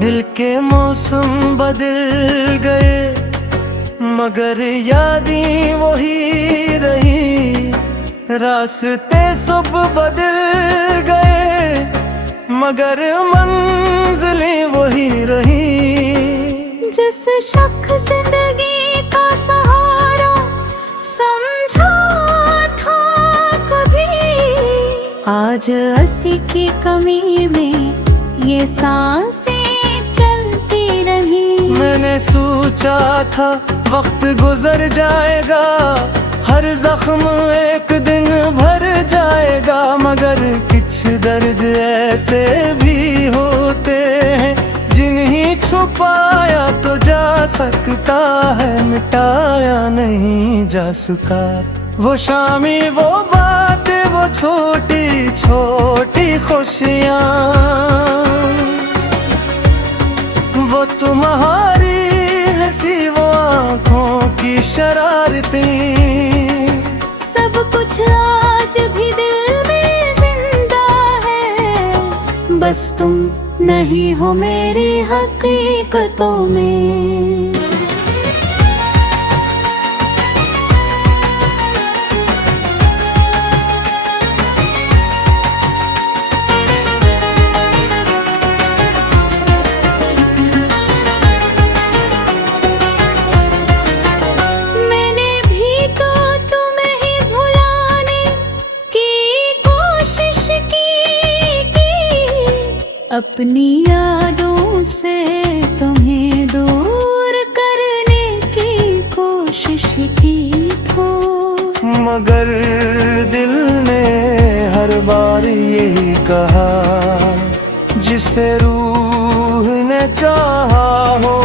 दिल के मौसम बदल गए मगर यादें वही रही, रास्ते सब बदल गए मगर मंजिलें वही रही। जिस शख्स जिंदगी का सहारा समझा था कभी, आज असी की कमी में ये सांसें चलती नहीं। मैंने सोचा था वक्त गुजर जाएगा, हर जख्म एक दिन भर जाएगा, मगर कुछ दर्द ऐसे भी होते हैं जिन्हें छुपाया तो जा सकता है, मिटाया नहीं जा सका। वो शामी, वो बातें, वो छोटी छोटी खुशियाँ, वो तुम्हारी हंसी, वो आँखों की शरारतें, सब कुछ आज भी दिल में जिंदा है, बस तुम नहीं हो मेरी हकीकतों में। अपनी यादों से तुम्हें दूर करने की कोशिश की तो, मगर दिल ने हर बार यही कहा, जिसे रूह ने चाहा हो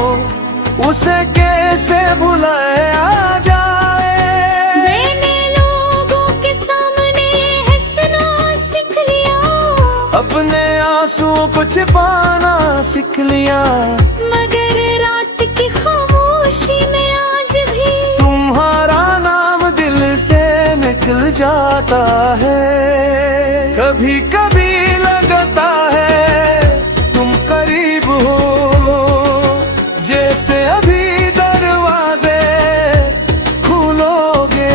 उसे कैसे भुलाया जाए। मैंने लोगों के सामने हंसना सीख लिया, अपने आंसू को छिपाना सीख लिया, मगर रात की खामोशी में आज भी तुम्हारा नाम दिल से निकल जाता है। कभी कभी लगता है तुम करीब हो, जैसे अभी दरवाजे खोलोगे,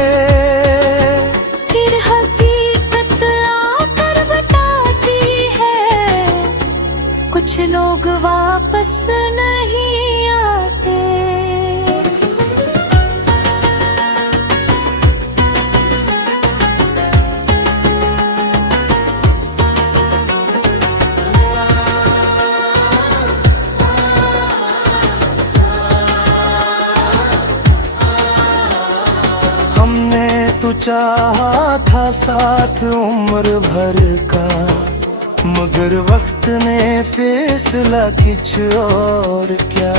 फिर हकीकत आकर बताती है, कुछ लोग वापस नहीं आते। हमने तो चाहा था साथ उम्र भर का, मगर वक्त ने फैसला कुछ और क्या।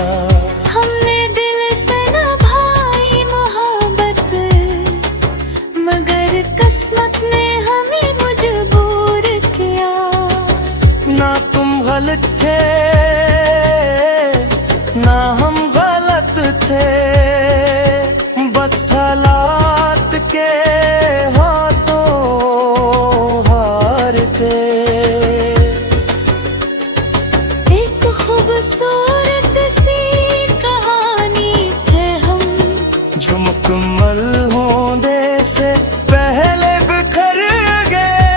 हमने दिल से निभाई मोहब्बत, मगर किस्मत ने हमें मजबूर किया। ना तुम गलत थे ना हम गलत थे, बस हालात के हाथों हार के। एक खूबसूरत सी कहानी थे हम, जो मुकम्मल होने से पहले बिखर गए।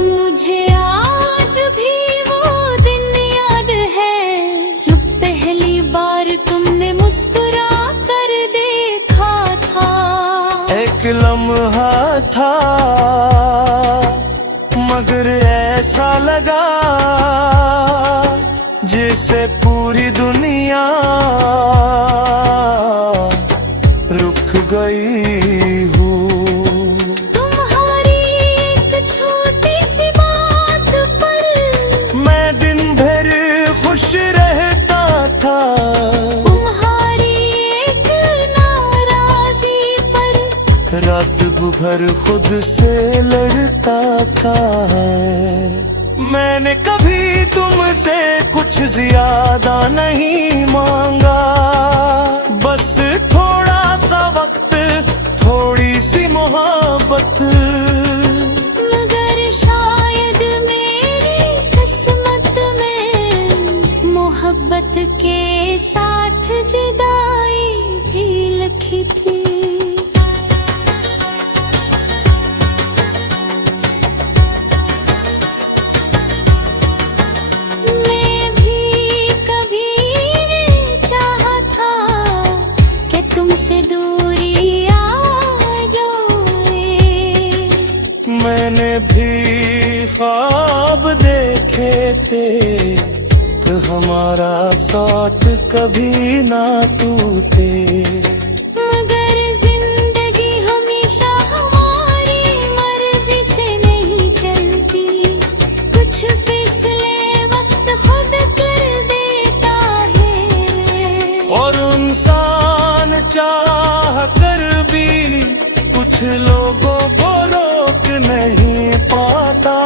मुझे आज भी वो दिन याद है, जब पहली बार तुमने मुस्कुरा कर देखा था। एक लम्हा था मगर ऐसा लगा जैसे पूरी दुनिया रुक गई हो। तुम्हारी एक छोटी सी बात पर मैं दिन भर खुश रहता था, तुम्हारी एक भर खुद से लड़ता था। मैंने कभी तुमसे कुछ ज्यादा नहीं मांगा, बस थोड़ा सा वक्त, थोड़ी सी मोहब्बत। मगर शायद मेरी किस्मत में मोहब्बत के साथ जुदाई भी लिखी थी। मैं भी कभी चाहा था कि तुमसे दूरी आ जाए। मैंने भी ख्वाब देखे थे कि हमारा साथ कभी ना टूटे। मगर जिंदगी हमेशा हमारी मर्जी से नहीं चलती, कुछ फैसले वक्त खुद कर देता है। और इंसान चाह कर भी कुछ लोगों को रोक नहीं पाता।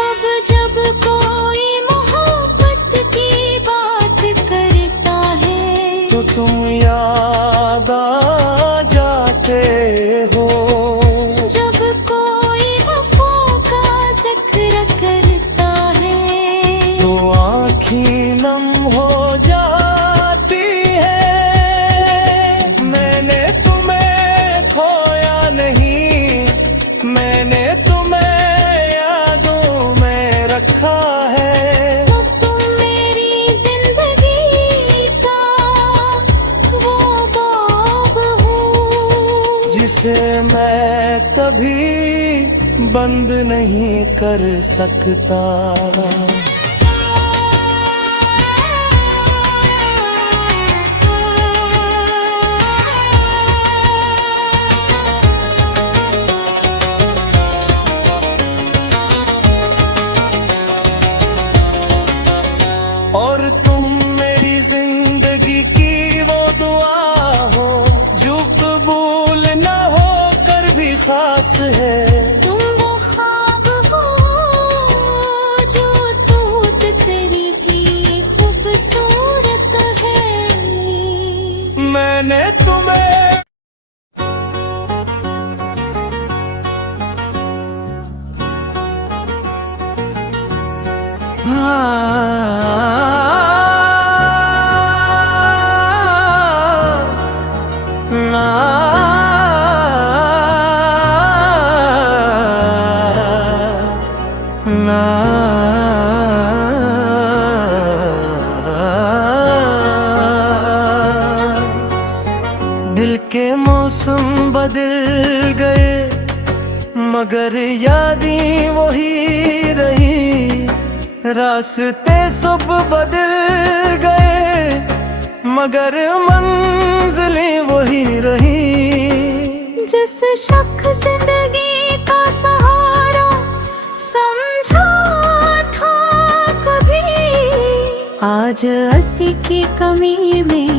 अब जब कोई मोहब्बत की बात करता है तो तुम याद आ जाते हो। जब कोई वफा का जिक्र करता है तो आँखें नम हो जाती है। मैंने तुम्हें खोया नहीं, मैंने तुम्हें यादों में रखा है। तो तुम मेरी जिंदगी का वो बाब हो जिसे मैं कभी बंद नहीं कर सकता। और तुम मेरी जिंदगी की वो दुआ हो जो कबूल न हो कर भी खास है। तुम वो ख्वाब हो जो टूट तेरी भी खूबसूरत है। मैंने तुम्हें दिल के मौसम बदल गए मगर यादें वही रही। रास्ते सब बदल गए मगर मंजिलें वही रही। जिस शख्स जिंदगी का सहारा समझा था कभी, आज असी की कमी में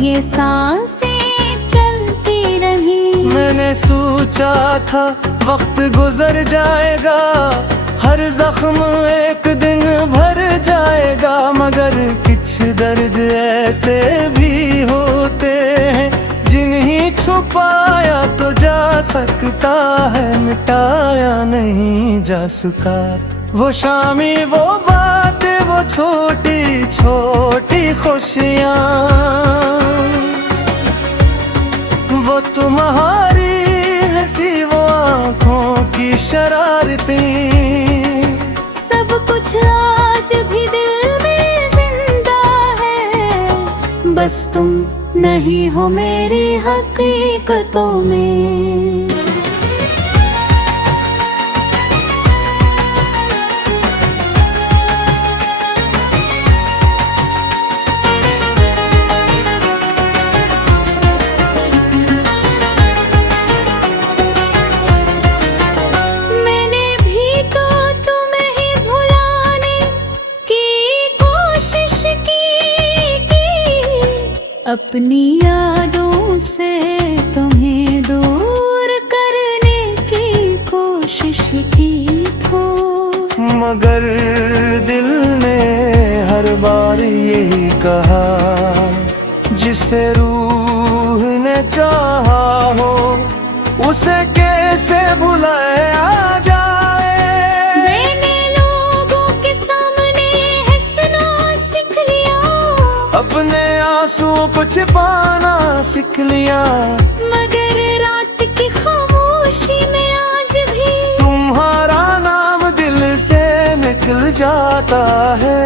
ये सांसें चलती रही। मैंने सोचा था वक्त गुजर जाएगा, हर जख्म एक दिन भर जाएगा, मगर कुछ दर्द ऐसे भी होते हैं जिन्हें छुपाया तो जा सकता है, मिटाया नहीं जा सका। वो शामी वो बातें वो छोटी छोटी खुशियाँ, वो तुम्हारी हंसी वो आँखों की शरारतें, सब कुछ आज भी दिल में जिंदा है। बस तुम नहीं हो मेरी हकीकतों में। अपनी यादों से तुम्हें दूर करने की कोशिश की तो, मगर दिल ने हर बार यही कहा, जिसे रूह ने चाहा हो उसे कैसे भुलाया जाए। मैंने लोगों के सामने हंसना सीख लिया, अपने आंसुओं को छिपाना सीख लिया, मगर रात की खामोशी में आज भी तुम्हारा नाम दिल से निकल जाता है।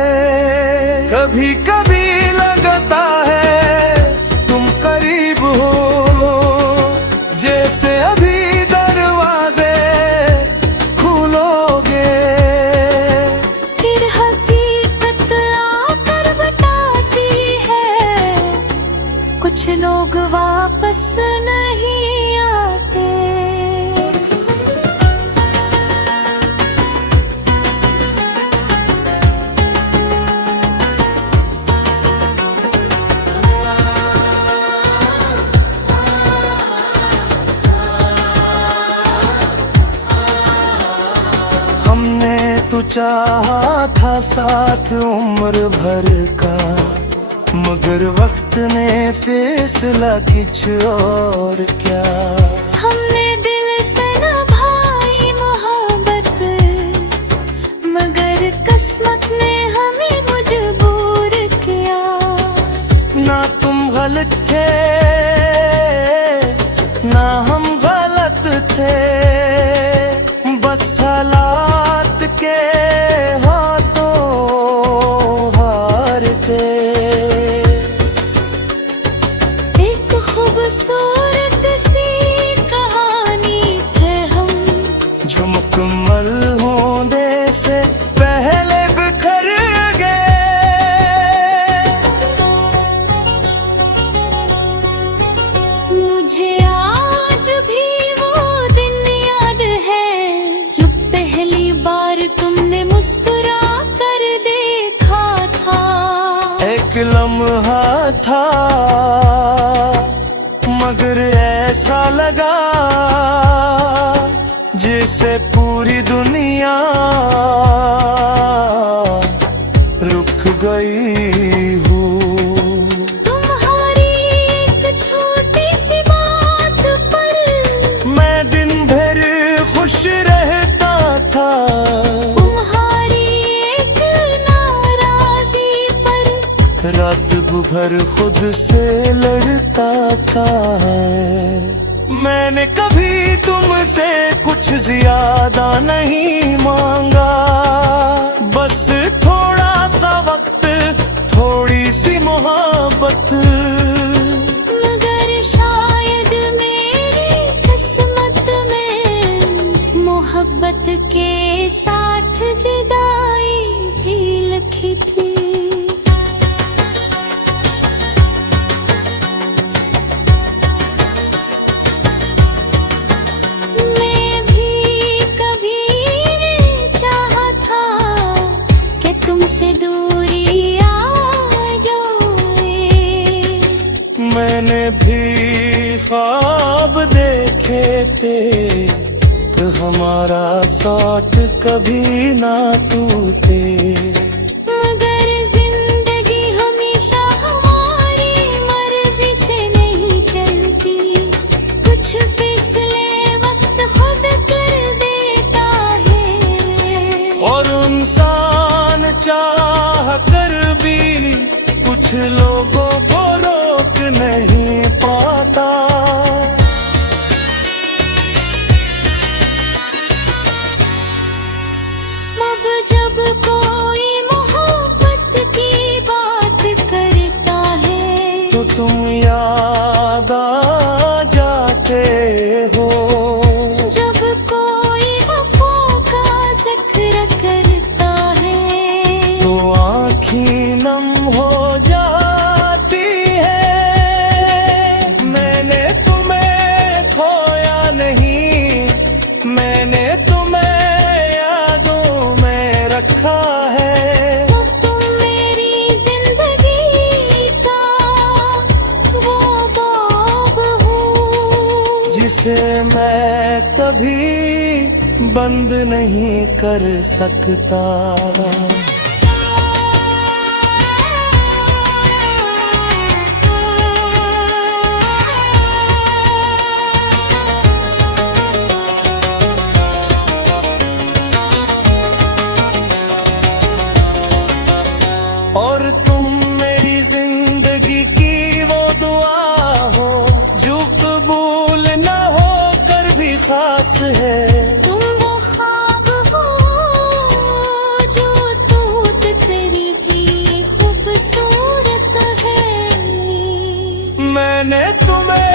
कभी कभी लगता है तुम करीब हो, जैसे अभी दरवाजे खोलोगे, फिर हकीकत आकर बताती है, कुछ लोग वापस नहीं आते। हमने तो चाहा था साथ उम्र भर का, मगर वक्त ने फैसला कुछ और क्या। हमने दिल से निभाई मोहब्बत, मगर किस्मत ने हमें मजबूर किया। ना तुम गलत थे ना हम गलत थे, बस हालात के हाथों हार के। एक खूबसूरत सी कहानी थे हम, जो मुकम्मल होने से पहले बिखर गए। मुझे आज भी वो दिन याद है, जब पहली बार तुमने मुस्कुरा कर देखा था। एक लम्हा था मगर ऐसा लगा जैसे पूरी दुनिया रुक गई हो। तुम्हारी एक छोटी सी बात पर मैं दिन भर खुश रहता था, तुम्हारी एक नाराजी पर रात भर खुद से लड़ता था। मैंने कभी तुमसे कुछ ज्यादा नहीं मांगा, बस थोड़ा सा वक्त थोड़ी सी मोहब्बत। मगर शायद मेरी किस्मत में मोहब्बत के साथ जुदाई भी लिखी थी। मैं भी कभी चाहा था कि तुमसे दूरी आ जाए। मैंने भी ख्वाब देखे थे कि हमारा साथ कभी ना टूटे, मगर जिंदगी हमेशा हमारी मर्जी से नहीं चलती। कुछ फैसले वक्त खुद कर देता है, और इंसान चाह कर भी कुछ लोगों को रोक नहीं पाता। अब जब कोई मोहब्बत की बात करता है तो तुम याद आ जाते हो, जब कोई वफा का जिक्र करता है तो आँखें नम हो जाती जिसे मैं कभी बंद नहीं कर सकता। और तुम मेरी जिंदगी की वो दुआ हो जो कबूल न हो कर भी खास है। तुम वो ख्वाब हो जो टूट तेरी भी खूबसूरत है। मैंने तुम्हें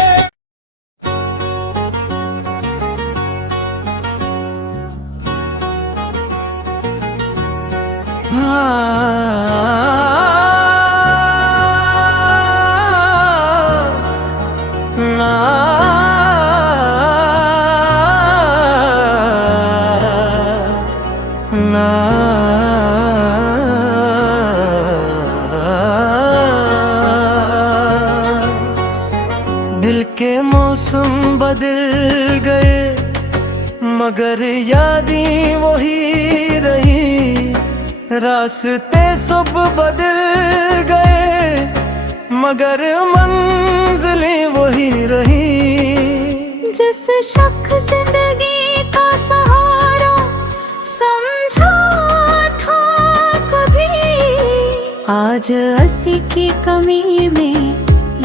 दिल के मौसम बदल गए मगर यादें वही रही। रास्ते सब बदल गए मगर मंजिलें वही रही। जिस शख्स जिंदगी का सहारा समझा था कभी, आज हंसी की कमी में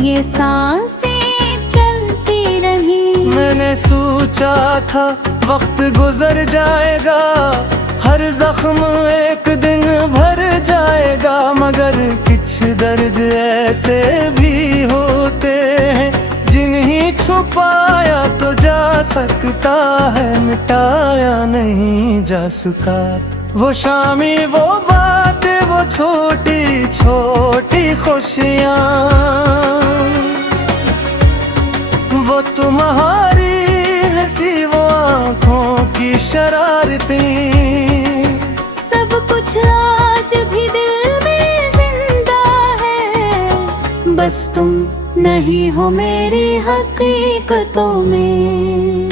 ये सांसें चलती रही। मैंने सोचा था वक्त गुजर जाएगा, हर जख्म एक दिन भर जाएगा, मगर कुछ दर्द ऐसे भी होते हैं जिन्हें छुपाया तो जा सकता है, मिटाया नहीं जा सका। वो शामी वो बातें वो छोटी छोटी खुशियाँ, वो तुम्हारी हंसी वो आँखों की शरारतें, सब कुछ आज भी दिल में जिंदा है। बस तुम नहीं हो मेरी हकीकतों में।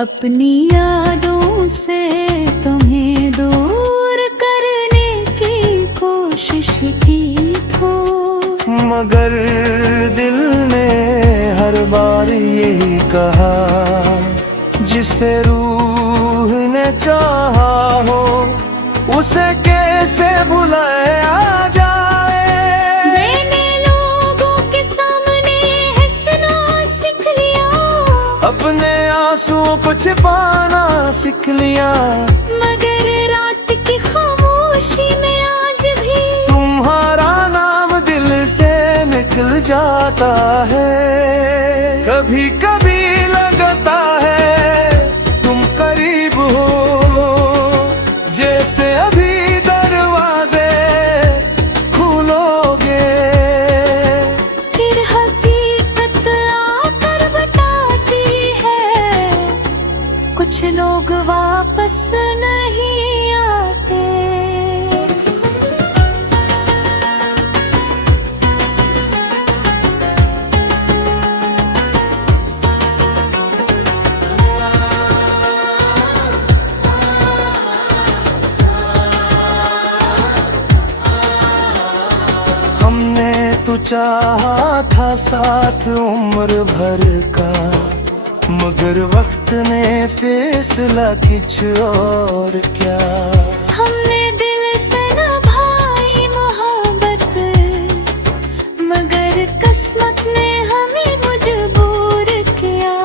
अपनी यादों से तुम्हें दूर करने की कोशिश की तो, मगर दिल ने हर बार यही कहा, जिसे रूह ने चाहा हो उसे कैसे भुलाया जाए। मैंने लोगों के सामने हंसना सीख लिया, अपने आंसुओं को छिपाना सीख लिया, मगर रात की खामोशी में आज भी तुम्हारा नाम दिल से निकल जाता है। कभी कभी लगता है तुम करीब हो, जैसे अभी दरवाजे खोलोगे, फिर हकीकत आकर बताती है, कुछ लोग वापस नहीं आते। हमने तो चाहा था साथ उम्र भर का, मगर वक्त ने फैसला कुछ और क्या। हमने दिल से निभाई मोहब्बत, मगर किस्मत ने हमें मजबूर किया।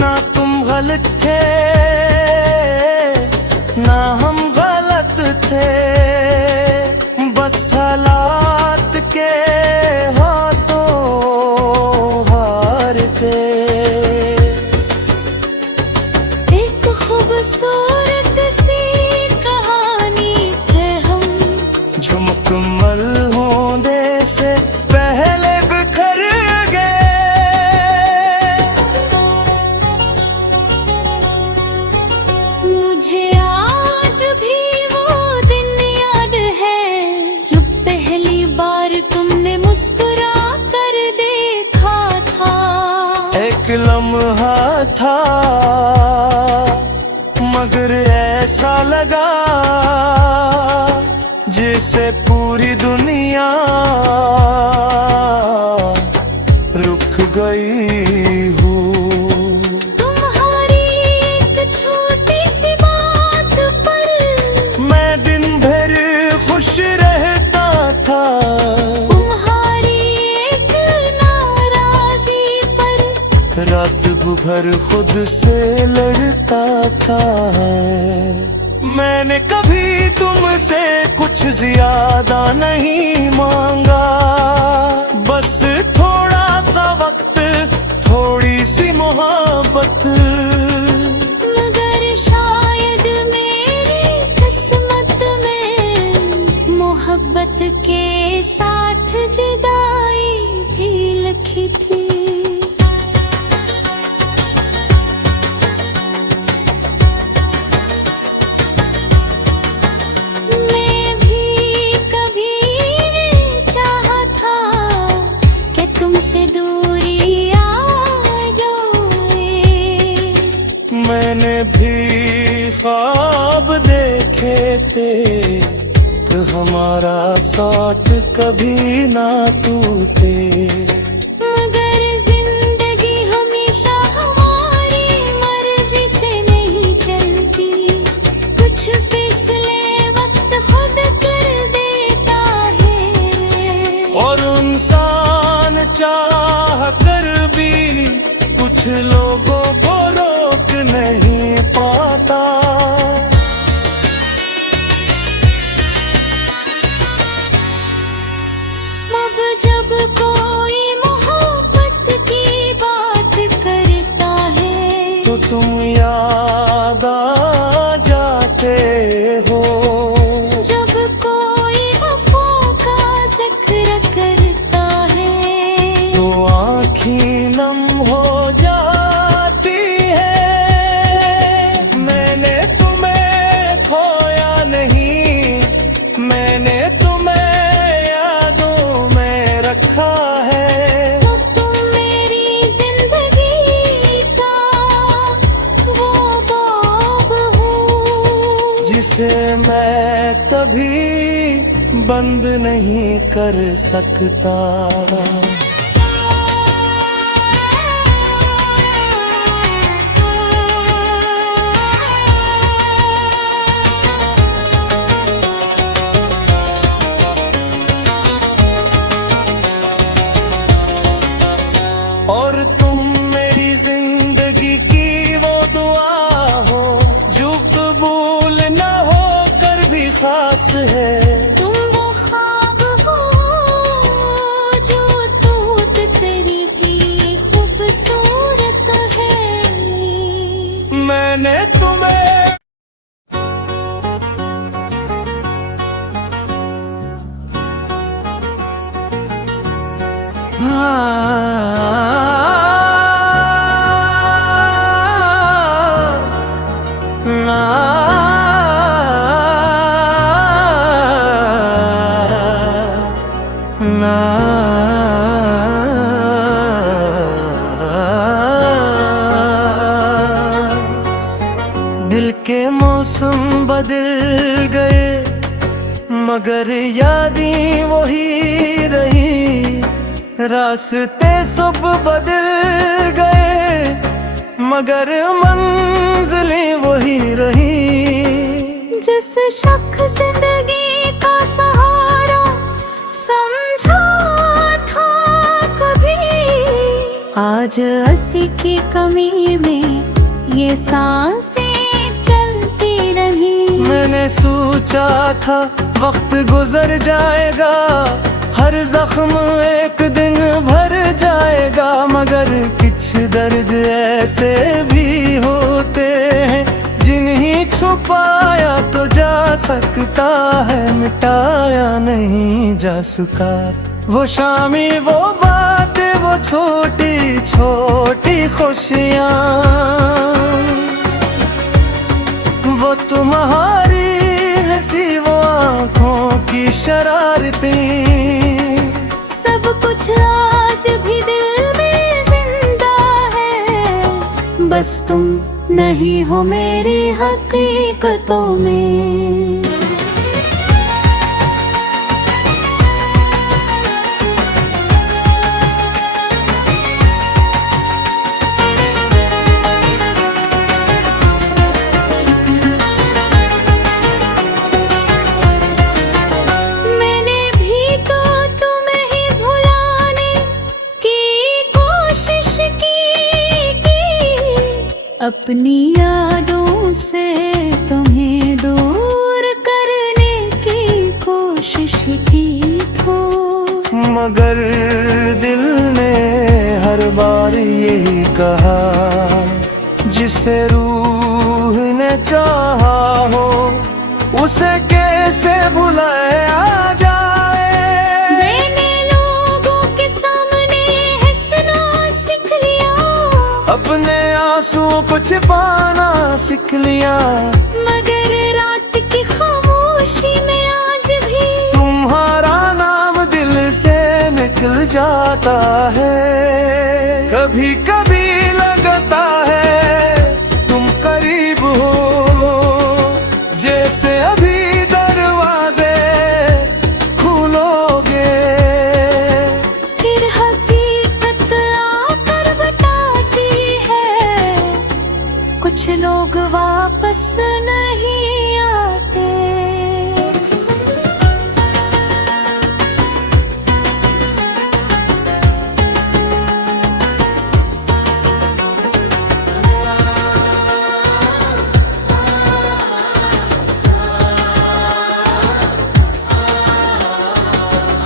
ना तुम गलत थे ना हम गलत थे, बस हालात के हाथों हार के। एक खूबसूरत सी लगा जिसे पूरी दुनिया रुक गई हूँ। तुम्हारी एक छोटी सी बात पर मैं दिन भर खुश रहता था, तुम्हारी एक नाराजी पर रात भर खुद से लड़ता था। मैंने कभी तुमसे कुछ ज्यादा नहीं मांगा, बस थोड़ा सा वक्त, थोड़ी सी मोहब्बत। मगर शायद मेरी किस्मत में मोहब्बत के साथ जुदाई भी लिखी थी। मैं भी कभी चाहा था कि तुमसे दूरी आ जाए। मैंने भी ख्वाब देखे थे कि हमारा साथ कभी ना टूटे। मगर जिंदगी हमेशा हमारी मर्जी से नहीं चलती, कुछ फैसले वक्त खुद कर देता है। और इंसान चाह कर भी कुछ लोगों को रोक नहीं पाता। अब जब कोई मोहब्बत की बात करता है तो तुम याद आ जाते हो। जब कोई वफा का जिक्र करता है तो आँखें नम हो जाती है। मैंने तुम्हें खोया नहीं, मैंने तुम्हें यादों में रखा है। तो तुम मेरी जिंदगी का वो बाब हो जिसे मैं कभी बंद नहीं कर सकता। और तुम मेरी जिंदगी की वो दुआ हो जो कबूल न हो कर भी खास है। तुम वो ख्वाब हो जो टूट तेरी भी खूबसूरत है। मैंने तुम्हें दिल के मौसम बदल गए मगर यादें वही रही। रास्ते सब बदल गए मगर मंजिलें वही रही। जिस शख्स जिंदगी का सहारा समझा था कभी, आज हंसी की कमी में ये सांसें चलती रही। मैंने सोचा था वक्त गुजर जाएगा, हर जख्म एक दिन भर जाएगा, मगर कुछ दर्द ऐसे भी होते हैं जिन्हें छुपाया तो जा सकता है, मिटाया नहीं जा सका। वो शामी, वो बातें, वो छोटी छोटी खुशियाँ, वो तुम्हारी हंसी, वो आँखों की शरारतें, सब कुछ आज भी दिल में जिंदा है। बस तुम नहीं हो मेरी हकीकतों में। मैंने भी तो तुम्हें ही भुलाने की कोशिश की, अपनी यादों से तुम्हें दूर करने की कोशिश की तो, मगर दिल ने हर बार यही कहा, जिसे रूह ने चाहा हो उसे कैसे भुलाया जाए। मैंने लोगों के सामने हंसना सीख लिया, अपने आंसुओं को छिपाना सीख लिया, मगर रात की खामोशी में आज भी तुम्हारा नाम दिल से निकल जाता है। कभी कभी लगता है तुम करीब हो, जैसे अभी दरवाजे खोलोगे, फिर हकीकत आकर बताती है, कुछ लोग वापस नहीं आते।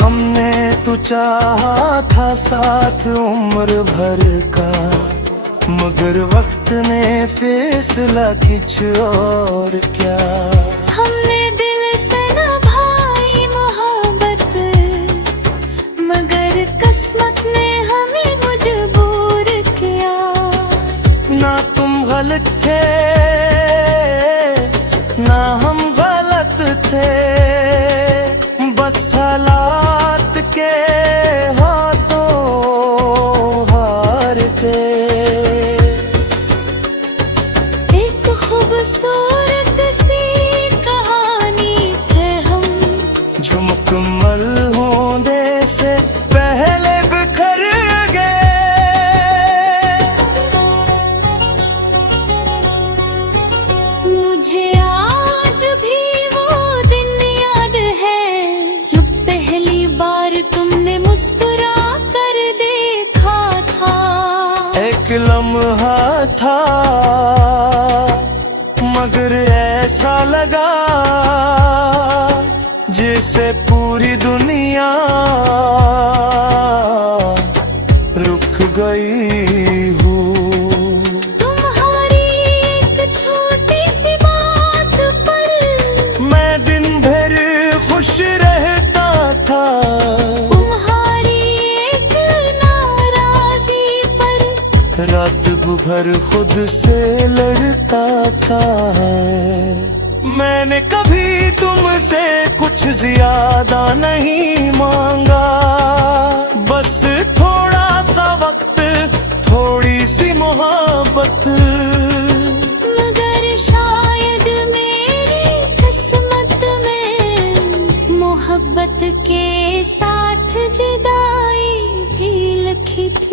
हमने तो चाहा था साथ उम्र भर का, मगर वक्त ने फैसला कुछ और क्या। हमने दिल से निभाई मोहब्बत, मगर किस्मत ने हमें मजबूर किया। ना तुम गलत थे ना हम गलत थे, बस हालात के हाथों हार गए। एक खूबसूरत सी कहानी थे हम, जो मुकम्मल होने से पहले बिखर गए। मुझे आज भी वो दिन याद है, जब पहली बार तुमने मुस्कुरा कर देखा था। एक लम्हा था मगर ऐसा लगा जैसे पूरी दुनिया रुक गई हो। तुम्हारी एक छोटी सी बात पर मैं दिन भर खुश रहता था, तुम्हारी एक नाराजी पर रात भर खुद से लड़ता था। मैंने कभी तुमसे कुछ ज्यादा नहीं मांगा, बस थोड़ा सा वक्त, थोड़ी सी मोहब्बत। मगर शायद मेरी किस्मत में मोहब्बत के साथ जुदाई भी लिखी थी।